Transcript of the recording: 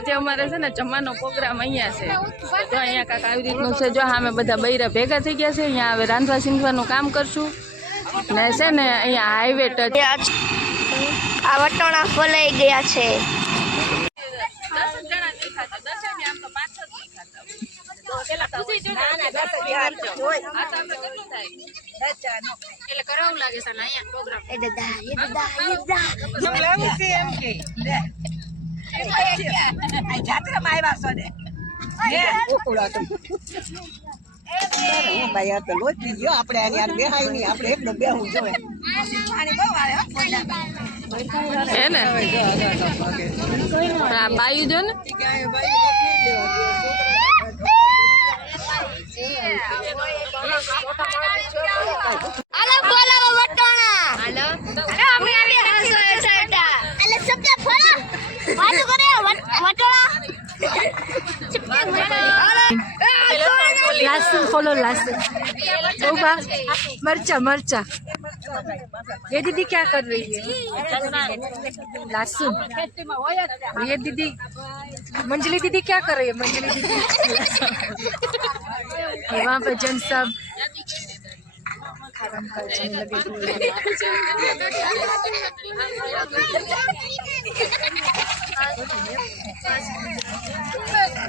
આજે અમારે છે ને જમવાનો પ્રોગ્રામ અહીંયા છે. તો અહીંયા કાંક આવી રીતનું છે. જો અમે બધા બૈરા ભેગા થઈ ગયા છે. અહીંયા હવે રાંધવા સીંધવાનું કામ કરશું. ને છે ને અહીંયા હાઈવે ટચ આ વટોણા ફલાઈ ગયા છે. એ દાદા એ દાદા એ દાદા. આપણે આની હારે બેહાય નહીં આપણે એકદમ બેહવું જોઈએ હે ને? હા, બાયું જો ને. लहसुन खोलो लहसुन होगा मरचा मरचा ये दीदी क्या कर रही है? लहसुन ये दीदी, मंजली दीदी क्या कर रही है? मंजली दीदी। वहाँ पे जन सब। लगे